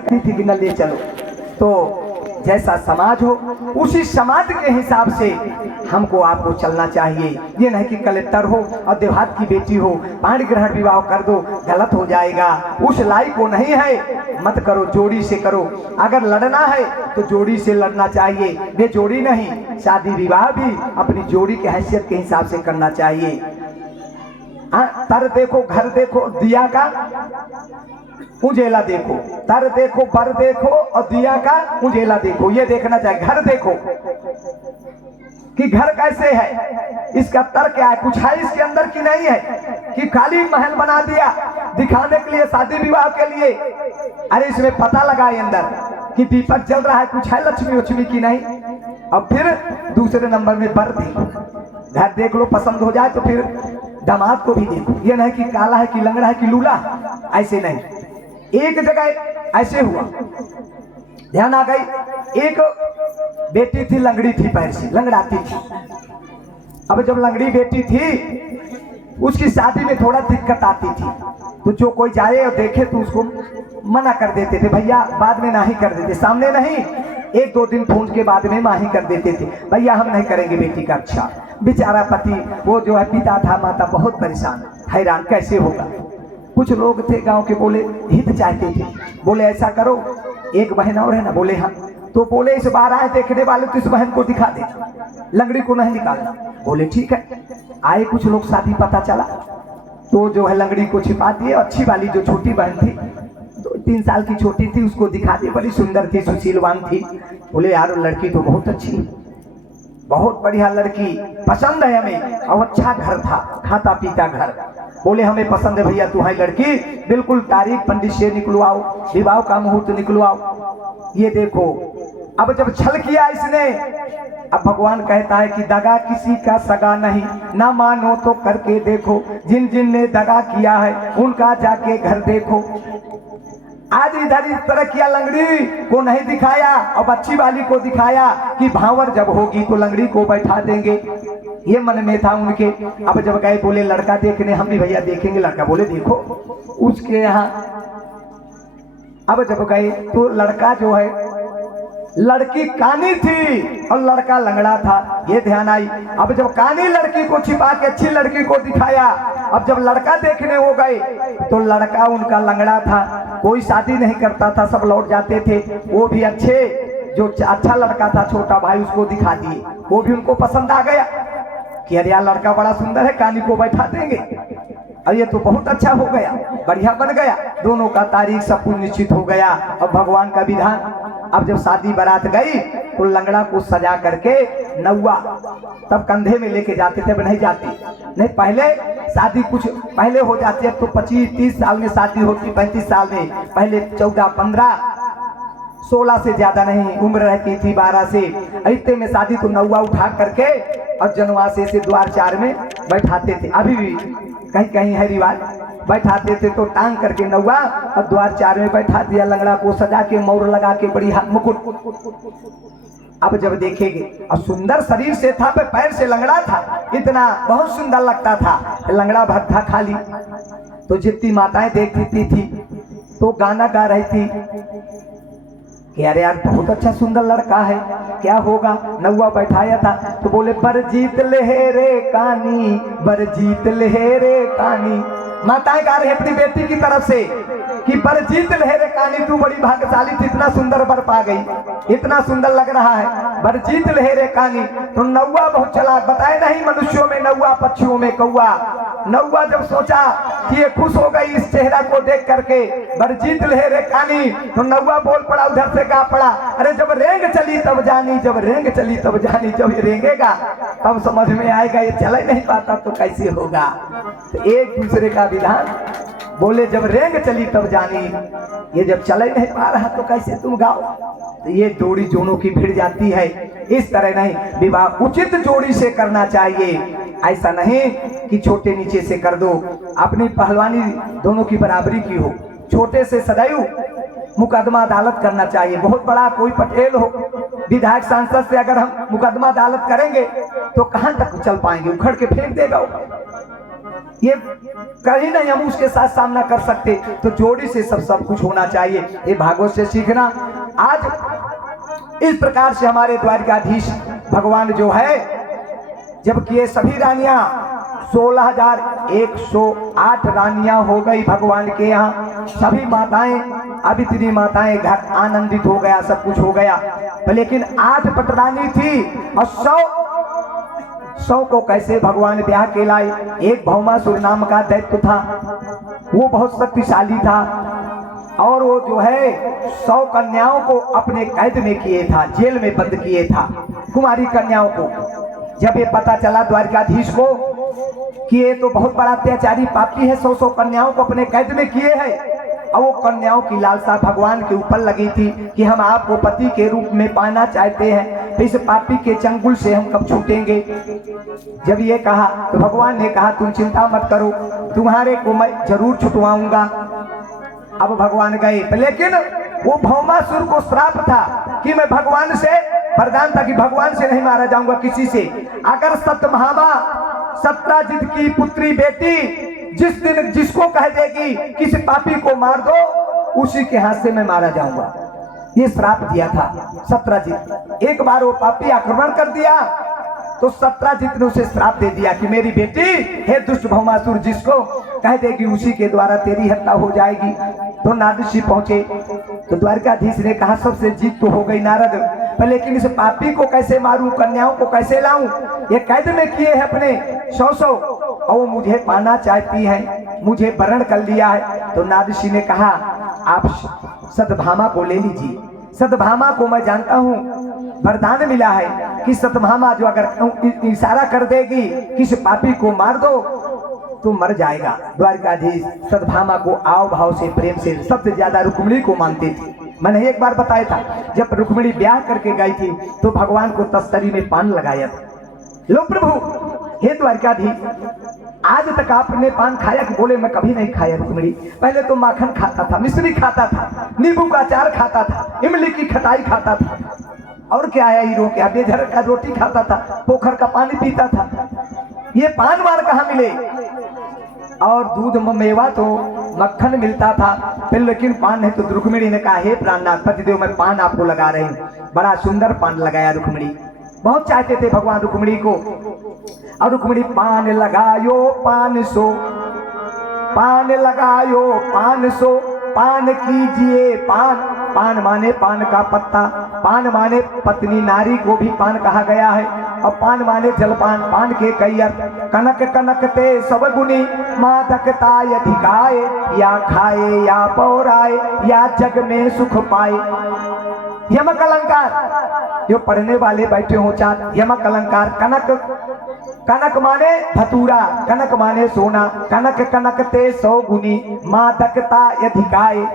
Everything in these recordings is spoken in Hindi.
थी कि न ले चलो। तो जैसा समाज हो उसी समाज के हिसाब से हमको आपको चलना चाहिए। ये नहीं कि कलेक्टर हो और देहात की बेटी हो पाणी ग्रहण विवाह कर दो, गलत हो जाएगा। उस लायक वो नहीं है, मत करो, जोड़ी से करो। अगर लड़ना है तो जोड़ी से लड़ना चाहिए, बेजोड़ी नहीं। शादी विवाह भी अपनी जोड़ी के हैसियत के हिसाब से करना चाहिए। तर देखो घर देखो दिया का उजेला देखो, तर देखो बर देखो और दिया का उजेला देखो। ये देखना चाहिए। घर देखो कि घर कैसे है, इसका तर क्या है, कुछ है इसके अंदर की नहीं है, कि खाली महल बना दिया दिखाने के लिए, शादी विवाह के लिए। अरे इसमें पता लगाए अंदर कि दीपक जल रहा है, कुछ है लक्ष्मी उक्ष्मी की नहीं। अब फिर दूसरे नंबर में बर देखो, घर देख लो, पसंद हो जाए तो फिर दामाद को भी देखो। ये नहीं कि काला है कि लंगड़ा है कि लूला, ऐसे नहीं। एक जगह ऐसे हुआ, ध्यान आ गई, एक बेटी थी, लंगड़ी थी, पैर से लंगड़ाती थी। अब जब लंगड़ी बेटी थी उसकी शादी में थोड़ा दिक्कत आती थी, तो जो कोई जाए और देखे तो उसको मना कर देते थे, भैया बाद में नाही कर देते, सामने नहीं, एक दो दिन फोन के बाद में माही कर देते थे, भैया हम नहीं करेंगे बेटी का। अच्छा, बेचारा पति वो जो है पिता था, माता बहुत परेशान हैरान कैसे होगा। कुछ लोग थे गांव के, बोले हित चाहते थे, बोले ऐसा करो, एक बहन और है ना, बोले हाँ, तो बोले इस बार आए देखने वाले तो इस बहन को दिखा दे, लंगड़ी को नहीं निकालना। बोले ठीक है। आए कुछ लोग, शादी पता चला तो जो है लंगड़ी को छिपा दिए, अच्छी वाली जो छोटी बहन थी 2-3 साल की छोटी थी उसको दिखा दी, बड़ी सुंदर थी, सुशीलवान थी। बोले यार लड़की तो बहुत अच्छी, बहुत बढ़िया लड़की, पसंद है हमें, और अच्छा घर था, खाता पीता घर। बोले हमें पसंद है भैया, तुम्हारी लड़की, बिल्कुल तारीख पंडित से निकलवाओ, विवाह का मुहूर्त निकलवाओ। ये देखो, अब जब छल किया इसने, अब भगवान कहता है कि दगा किसी का सगा नहीं, ना मानो तो करके देखो, जिन जिन ने दगा किया है उनका जाके घर देखो। आज इधर इस तरह किया, लंगड़ी को नहीं दिखाया और बच्ची वाली को दिखाया कि भावर जब होगी तो लंगड़ी को बैठा देंगे, ये मन में था उनके। अब जब गए बोले लड़का देखने, हम भी भैया देखेंगे लड़का, बोले देखो उसके यहाँ। अब जब गए तो लड़का जो है, लड़की कानी थी और लड़का लंगड़ा था, ये ध्यान आई। अब जब कानी लड़की को छिपा के अच्छी लड़की को दिखाया, अब जब लड़का देखने हो गए तो लड़का उनका लंगड़ा था, कोई शादी नहीं करता था, सब लौट जाते थे। वो भी अच्छे, जो अच्छा लड़का था छोटा भाई, उसको दिखा दिए, वो भी उनको पसंद आ गया कि अरे यार लड़का बड़ा सुंदर है, कानी को बैठा देंगे, और ये तो बहुत अच्छा हो गया, बढ़िया बन गया। दोनों का तारीख सब कुछ निश्चित हो गया। अब भगवान का विधान, अब जब शादी बारात गई तो लंगड़ा को सजा करके नौवा तब कंधे में लेके जाते थे, अब नहीं जाते, नहीं पहले शादी कुछ पहले हो जाती है, तो 25-30 साल में शादी होती, 35 साल में, पहले 14-15 16 से ज्यादा नहीं उम्र रहती थी, 12 से इतने में शादी। तो नौवा उठा करके और जनवासे से द्वार 4 में बैठाते थे, अभी भी कहीं कहीं है रिवाज, बैठाते थे तो टांग करके नौवा और द्वार 4 में बैठा दिया, लंगड़ा को सजा के मोर लगा के बड़ी मुकुट। अब जब देखेंगे, और सुंदर शरीर से था, पे पैर से लंगड़ा था, इतना बहुत सुंदर लगता था, लंगड़ा भर था खाली। तो जितनी माताएं देखती थी तो गाना गा रही थी कि अरे यार बहुत अच्छा सुंदर लड़का है, क्या होगा। नौवा बैठाया था तो बोले बरजीत लहेरे कानी, बरजीत लहेरे कानी। माताएं गा रही अपनी बेटी की तरफ से कि बरजीत लहेरे कानी, तू बड़ी भाग्यशाली थी, इतना सुंदर बर पा गई, इतना सुंदर लग रहा है, बरजीत लहेरे कानी। तो नौवा बहुत चला, बताए नहीं मनुष्यों में नौवा, पक्षियों में कौवा। नौवा जब सोचा कि ये खुश हो गई इस चेहरा को देख करके, बरजीत लहेरे कानी, तो नौवा बोल पड़ा, उधर से गा पड़ा, अरे जब रेंग चली तब जानी, जब रेंग चली तब जानी, जब ये रेंगेगा तब समझ में आएगा, ये चल ही नहीं पाता तो कैसे होगा। तो एक दूसरे का विधान बोले, जब रेंग चली तब जानी, ये जब चल ही नहीं पा रहा तो कैसे तुम गाओ। तो ये जोड़ी जोड़ों की भिड़ जाती है, इस तरह नहीं, विवाह उचित जोड़ी से करना चाहिए, ऐसा नहीं कि छोटे नीचे से कर दो। अपनी पहलवानी दोनों की बराबरी की हो, छोटे से सदैव मुकदमा अदालत करना चाहिए। बहुत बड़ा कोई पटेल हो, विधायक सांसद से अगर हम मुकदमा अदालत करेंगे तो कहां तक चल पाएंगे, उखड़ के फेंक देगा वो। ये कहीं नहीं हम उसके साथ सामना कर सकते, तो जोड़ी से सब कुछ होना चाहिए। ये भागवत से सीखना। आज इस प्रकार से हमारे द्वारकाधीश भगवान जो है, जबकि ये सभी रानियां 16,108 रानियां हो गई भगवान के यहाँ, सभी माताएं अभित्री माताएं, घर आनंदित हो गया, सब कुछ हो गया। लेकिन 8 पटरानी थी और 100 को कैसे भगवान ब्याह के लाए। एक भौमासुर नाम का दैत्य था, वो बहुत शक्तिशाली था और वो जो है 100 कन्याओं को अपने कैद में किए था, जेल में बंद किए था, कुमारी कन्याओं को। जब ये पता चला द्वारकाधीश को कि ये तो बहुत बड़ा अत्याचारी पापी है, 100 कन्याओं को अपने कैद में किए है, और वो कन्याओं की लालसा भगवान के ऊपर लगी थी कि हम आपको पति के रूप में पाना चाहते हैं, तो इस पापी के चंगुल से हम कब छूटेंगे। जब ये कहा तो भगवान ने कहा तुम चिंता मत करो, तुम्हारे को मैं जरूर छुटवाऊंगा। अब भगवान गए, लेकिन वो भौमासुर को श्राप था कि मैं भगवान से वरदान था कि भगवान से नहीं मारा जाऊंगा किसी से। अगर सत्यभामा सत्राजित की पुत्री बेटी जिस दिन जिसको कह देगी किसी पापी को मार दो, उसी के हाथ से मैं मारा जाऊंगा, ये श्राप दिया था सत्राजित। एक बार वो पापी आक्रमण कर दिया तो सत्राजित ने उसे श्राप दे दिया कि मेरी बेटी हे दुष्ट भौमासुर, जिसको कह देगी उसी के द्वारा तेरी हत्या हो जाएगी। तो नारद ऋषि पहुंचे तो द्वारकाधीश ने कहा सबसे जीत तो हो गई नारद, पर लेकिन इस पापी को कैसे मारूं, कन्याओं को कैसे लाऊं, ये कैद में किए हैं अपने 100 और वो मुझे पाना चाहती है, मुझे वरण कर लिया है। तो नारद ऋषि ने कहा आप सत्यभामा को ले लीजिए, सत्यभामा को मैं जानता हूँ, वरदान मिला है कि सत्यभामा जो अगर इशारा कर देगी किसी पापी को मार दो तो मर जाएगा। द्वारकाधीश सत्यभामा को आव भाव से प्रेम से सबसे ज्यादा रुक्मिणी को मानते थे। मैंने एक बार बताया था, जब रुक्मिणी ब्याह करके गई थी तो भगवान को तस्तरी में पान लगाया था। लो प्रभु, हे द्वारकाधीश, आज तक आपने पान खाया कि बोले मैं कभी नहीं खाया रुक्मिणी। पहले तो माखन खाता था, मिश्री खाता था, नींबू का अचार खाता था, इमली की खटाई खाता था, और क्या है हीरो क्या, बेझर का रोटी खाता था, पोखर का पानी पीता था। ये पान वार कहाँ मिले? और दूध मेवा तो मक्खन मिलता था, फिर लेकिन पान है। तो रुक्मिणी ने कहा हे प्राणनाथ पतिदेव, मैं पान आपको लगा रही हूँ। बड़ा सुंदर पान लगाया रुक्मिणी, बहुत चाहते थे भगवान रुक्मिणी को। और रुक्मिणी पान लगायो 500, पान लगायो 500, पान कीजिए पान। पान माने पान का पत्ता, पान माने पत्नी नारी को भी पान कहा गया है, और पान माने जलपान। पान के कई अर्थ, कनक कनकते सब गुनी, मादकता अधिकाए, या खाए या पौराए, या जग में सुख पाए। यमक अलंकार जो पढ़ने वाले बैठे हो चार, यमक अलंकार। कनक, कनक माने धतूरा, कनक माने सोना, कनक कनकते 100 गुनी, मादकता अधिकाए।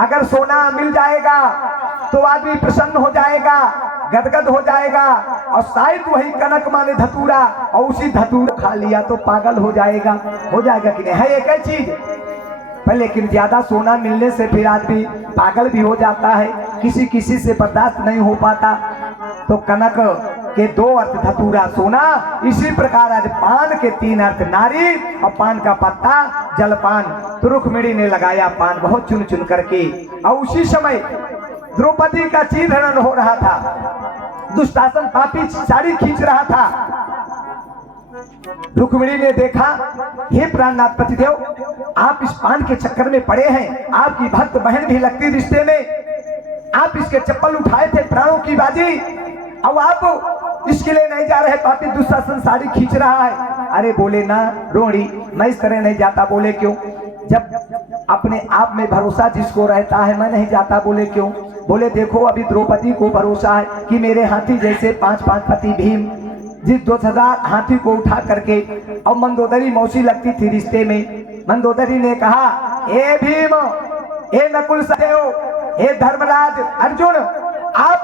अगर सोना मिल जाएगा तो आदमी प्रसन्न हो जाएगा, गदगद हो जाएगा, और शायद वही कनक माने धतूरा, और उसी धतूरा खा लिया तो पागल हो जाएगा कि नहीं, है एक ही चीज। पर लेकिन ज्यादा सोना मिलने से फिर आदमी पागल भी हो जाता है, किसी किसी से बर्दाश्त नहीं हो पाता। तो कनक के 2 अर्थ धतूरा सोना, इसी प्रकार आज पान के 3 अर्थ नारी, और पान का पत्ता जलपान। तो रुक्मिणी ने लगाया पान बहुत चुन चुन करके, और उसी समय द्रौपदी का चीरहरण हो रहा था, दुष्टासन पापी साड़ी खींच रहा था। रुक्मिणी ने देखा हे प्राणनाथ पतिदेव, आप इस पान के चक्कर में पड़े हैं, आपकी भक्त बहन भी लगती रिश्ते में, आप इसके चप्पल उठाए थे प्राणों की बाजी, अब आप इसके लिए नहीं जा रहे, पापी दुशासन साड़ी खींच रहा है। अरे बोले ना रोड़ी, मैं इस तरह नहीं जाता। बोले क्यों? जब अपने आप में भरोसा जिसको रहता है, मैं नहीं जाता। बोले क्यों? बोले देखो अभी द्रौपदी को भरोसा है कि मेरे हाथी जैसे 5-5 पति भीम जिस 2000 हाथी को उठा करके, और मंदोदरी मौसी लगती थी रिश्ते में। मंदोदरी ने कहा हे भीम, हे नकुल सहदेव, हे धर्मराज अर्जुन, आप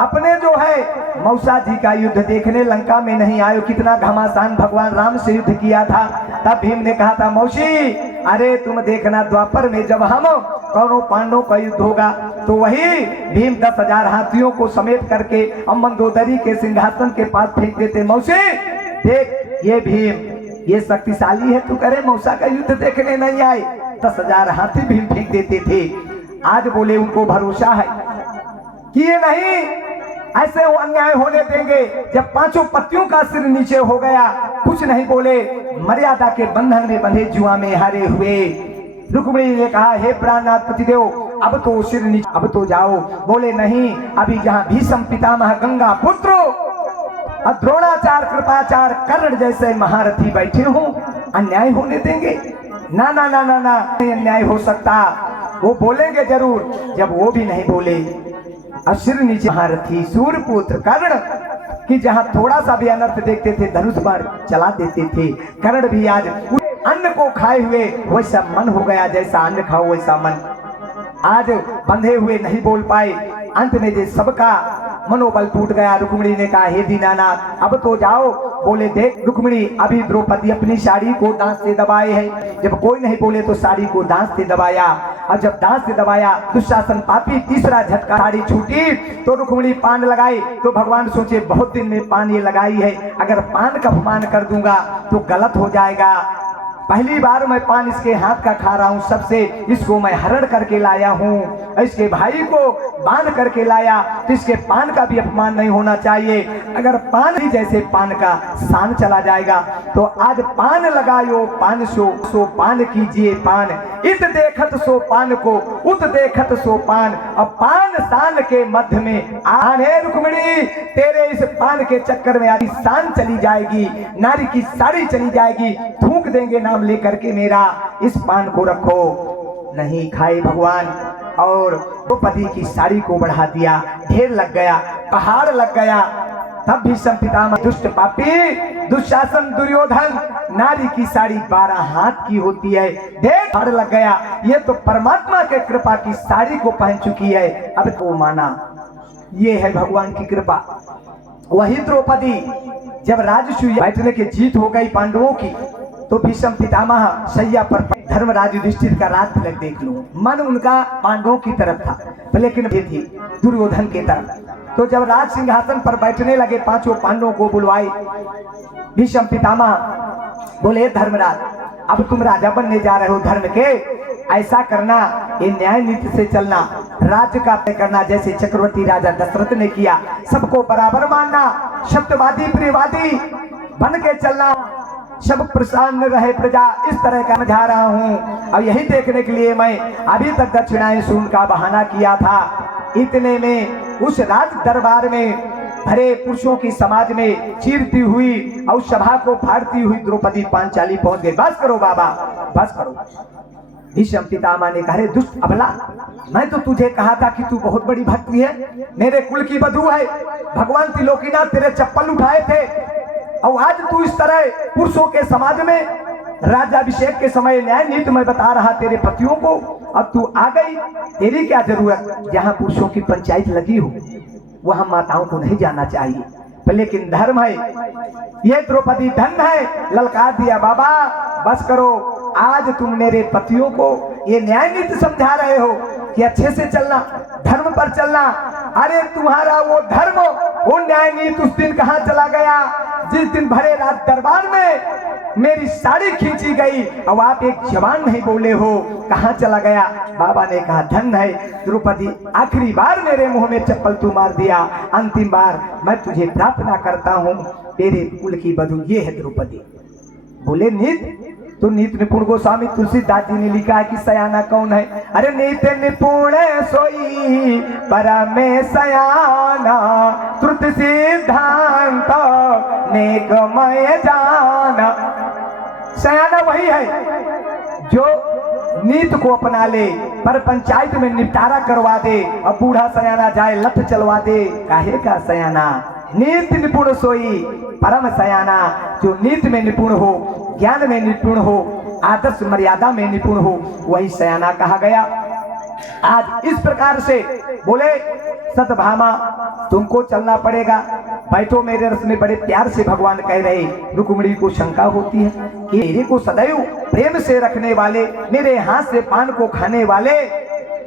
अपने जो है मौसा जी का युद्ध देखने लंका में नहीं आयो, कितना घमासान भगवान राम से युद्ध किया था। तब भीम ने कहा था मौसी अरे तुम देखना द्वापर में जब हम कौरव पांडवों का युद्ध होगा तो वही भीम 10,000 हाथियों को समेट करके मंदोदरी के सिंहासन के पास फेंक देते। मौसी देख ये भीम ये शक्तिशाली है, तू करे मौसा का युद्ध देखने नहीं आए। 10,000 हाथी भी फेंक देते थे। आज बोले उनको भरोसा है कि ये नहीं ऐसे वो अन्याय होने देंगे। जब 5 पतियों का सिर नीचे हो गया, कुछ नहीं बोले, मर्यादा के बंधन में बंधे, जुआ में हारे हुए। रुक्मिणी ने कहा, हे प्राणनाथ पतिदेव, अब तो सिर नीचे, अब तो जाओ। बोले नहीं, अभी जहाँ भीष्म पितामह गंगा पुत्र और द्रोणाचार्य कृपाचार्य कर्ण जैसे महारथी बैठे हो, अन्याय होने देंगे? ना ना ना ना ना, अन्याय हो सकता। वो बोलेंगे जरूर। जब वो भी नहीं बोले, सिर नीचे महारथी सूर्यपुत्र कर्ण कि जहाँ थोड़ा सा भी अनर्थ देखते थे धनुष बाण चला देते थे। कर्ण भी आज अन्न को खाए हुए वैसा मन हो गया, जैसा अन्न खाओ वैसा मन। आज बंधे हुए नहीं बोल पाए। अंत में जो सबका मनोबल टूट गया। रुक्मिणी ने कहा, हे दीनानाथ अब तो जाओ। बोले देख रुक्मिणी, अभी द्रौपदी अपनी साड़ी को दांत से दबाए है। जब कोई नहीं बोले तो साड़ी को दांत से दबाया, और जब दांत से दबाया दुशासन पापी तीसरा झटका, साड़ी छूटी तो रुक्मिणी पान लगाई। तो भगवान सोचे बहुत दिन में पान ये लगाई है, अगर पान का अपमान कर दूंगा तो गलत हो जाएगा। पहली बार मैं पान इसके हाथ का खा रहा हूँ, सबसे इसको मैं हरण करके लाया हूँ, इसके भाई को बांध करके लाया, तो इसके पान का भी अपमान नहीं होना चाहिए। अगर पान ही जैसे पान का शान चला जाएगा तो आज पान लगायो पान सो पान कीजिए पान, इत देखत सो पान को उत देखत सो पान। अब पान शान के मध्य में आने रुक्मिणी, तेरे इस पान के चक्कर में आदि शान चली जाएगी, नारी की साड़ी चली जाएगी। थूक देंगे नाम लेकर के मेरा, इस पान को रखो। नहीं खाए भगवान, और द्रौपदी की साड़ी को बढ़ा दिया। ढेर लग गया, पहाड़ लग गया। तब भीष्म पितामह दुष्ट पापी दुशासन दुर्योधन, नारी की साड़ी 12 हाथ की होती है, ढेर पहाड़ लग गया। ये तो परमात्मा के कृपा की साड़ी को पहन चुकी है, अब तो माना। ये है भगवान की कृपा। वही द्रौपदी जब राजसूय बैठने की जीत हो गई पांडवों की, तो भीष्म पितामह शैया पर धर्मराज युधिष्ठिर का राज तिलक देख लो। मन उनका पांडवों की तरफ था, लेकिन भी थी दुर्योधन की तरफ। तो जब राज सिंहासन पर बैठने लगे, 5 पांडवों को बुलवाए। भीष्म पितामह बोले, धर्मराज अब तुम राजा बनने जा रहे हो धर्म के, ऐसा करना, ये न्याय नीति से चलना, राज्य का तय करना, जैसे चक्रवर्ती राजा दशरथ ने किया, सबको बराबर मानना, शब्दवादी प्रियवादी बन के चलना, सब प्रसन्न रहे प्रजा, इस तरह का समझा रहा हूँ। और यही देखने के लिए मैं अभी तक दक्षिणायन सून का बहाना किया था। इतने में उस राज दरबार में भरे पुरुषों की समाज में चीरती हुई और सभा को फाड़ती हुई द्रौपदी पांचाली पहुंच गई। बस करो बाबा, बस करो। भीष्म पितामह ने कहा, दुष्ट अबला, मैं तो तुझे कहा था कि तू बहुत बड़ी भक्ति है, मेरे कुल की बधू है, भगवान त्रिलोकीनाथ तेरे चप्पल उठाए थे, और आज तू इस तरह पुरुषों के समाज में राज्याभिषेक के समय न्याय नीति में बता रहा तेरे पतियों को, अब तू आ गई, तेरी क्या जरूरत? जहाँ पुरुषों की पंचायत लगी हो वहाँ माताओं को नहीं जाना चाहिए, लेकिन धर्म है, ये द्रौपदी धन है, ललकार दिया। बाबा बस करो, आज तुम मेरे पतियों को ये न्याय नीति समझा रहे हो कि अच्छे से चलना, धर्म पर चलना। अरे तुम्हारा वो धर्म, वो न्याय नीति उस दिन कहाँ चला गया जिस दिन भरे रात दरबार में मेरी साड़ी खींची गई, और आप एक जवान नहीं बोले हो, कहाँ चला गया? बाबा ने कहा, धन है द्रौपदी, आखिरी बार मेरे मुंह में चप्पल तू मार दिया, अंतिम बार मैं तुझे प्रार्थना करता हूँ, तेरे कुल की बधू ये है द्रौपदी। बोले नीत, तो नीत निपुण गोस्वामी तुलसीदास जी ने लिखा है कि सयाना कौन है? अरे नीत निपुण सोई परमे सयाना, श्रुत सिद्धांत नेकमय जाना। सयाना वही है जो नीत को अपना ले, पर पंचायत में निपटारा करवा दे, और बूढ़ा सयाना जाए लठ चलवा दे। काहे का सयाना? नीत निपुण सोई परम सयाना, जो नीत में निपुण हो, ज्ञान में निपुण हो, आदर्श मर्यादा में निपुण हो, वही सयाना कहा गया। आज इस प्रकार से बोले, सतभामा तुमको चलना पड़ेगा, बैठो मेरे रस में। बड़े प्यार से भगवान कह रहे। रुक्मिणी को शंका होती है कि मेरे को सदैव प्रेम से रखने वाले, मेरे हाथ से पान को खाने वाले,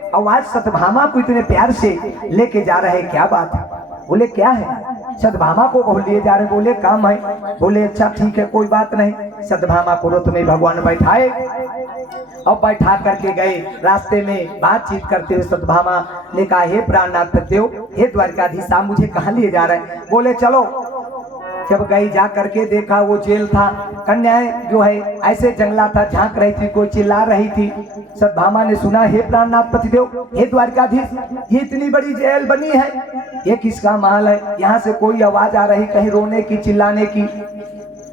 और आज सतभामा को इतने प्यार से लेके जा रहे, क्या बात है? बोले क्या है? सत्यभामा को कहो लिए जा रहे, बोले काम है, बोले अच्छा ठीक है कोई बात नहीं। सत्यभामा को रथ में भगवान बैठाए और बैठा करके गए। रास्ते में बातचीत करते हुए सत्यभामा ने कहा, हे प्राणनाथ पतिदेव, हे द्वारकाधीश, आप मुझे कहाँ लिए जा रहे हैं? बोले चलो। जब गई जा करके देखा वो जेल था, कन्याएं जो है ऐसे जंगला था, झांक रही थी, कोई चिल्ला रही थी। सत्यभामा ने सुना, हे प्राणनाथ पतिदेव, हे द्वारकाधीश, ये इतनी बड़ी जेल बनी है, ये किसका महल है? यहाँ से कोई आवाज आ रही, कहीं रोने की, चिल्लाने की।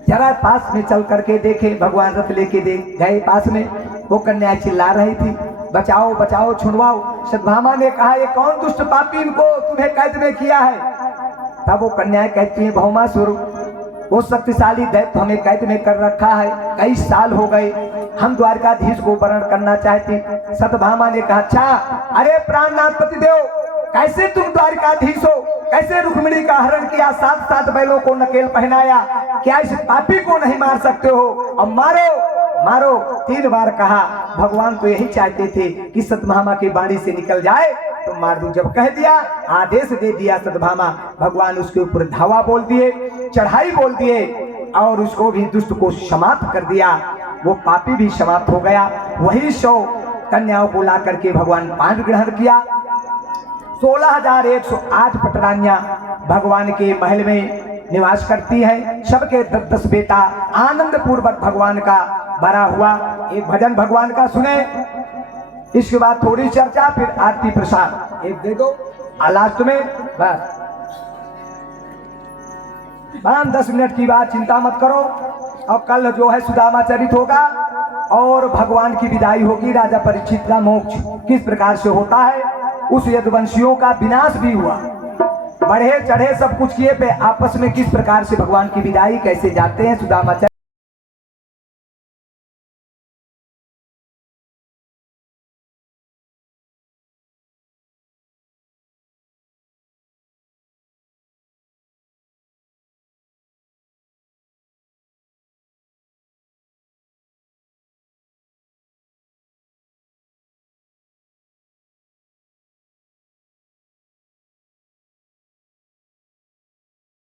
जरा पास में चल करके देखे, भगवान रथ लेके गए पास में, वो कन्याएं चिल्ला रही थी, बचाओ बचाओ, छुड़वाओ। सत्यभामा ने कहा, ये कौन दुष्ट पापी इनको तुम्हें कैद में किया है? तब वो कन्याएं कहती है, भौमासुर, वो शक्तिशाली दैत्य हमें कैद में कर रखा है, कई साल हो गए, हम द्वारकाधीश को वरण करना चाहते। सत्यभामा ने कहा, अच्छा, अरे प्राणनाथ पतिदेव, कैसे तुम द्वारकाधीश हो? कैसे रुक्मिणी का हरण किया, 7 बैलों को नकेल पहनाया, क्या इस पापी को नहीं मार सकते हो? अब मारो मारो। 3 बार कहा। भगवान तो यही चाहते थे कि सत्यभामा की वाणी से निकल जाए तो मार दूं। जब कह दिया, आदेश दे दिया सत्यभामा, भगवान उसके ऊपर धावा बोल दिए, चढ़ाई बोल दिए और उसको भी, दुष्ट को समाप्त कर दिया। वो पापी भी समाप्त हो गया। वही 100 कन्याओं को ला करके भगवान पान ग्रहण किया। 16,108 पटरानियां भगवान के महल में निवास करती है। सबके 10 बेटा आनंद पूर्वक भगवान का बड़ा हुआ। एक भजन भगवान का सुने, इसके बाद थोड़ी चर्चा, फिर आरती प्रसाद एक दे दो लास्ट में, बस 10 मिनट की बात, चिंता मत करो। अब कल जो है सुदामा चरित होगा और भगवान की विदाई होगी। राजा परीक्षित का मोक्ष किस प्रकार से होता है, उस यदुवंशियों का विनाश भी हुआ, बढ़े चढ़े सब कुछ किए पे आपस में किस प्रकार से भगवान की विदाई कैसे जाते हैं, सुदामा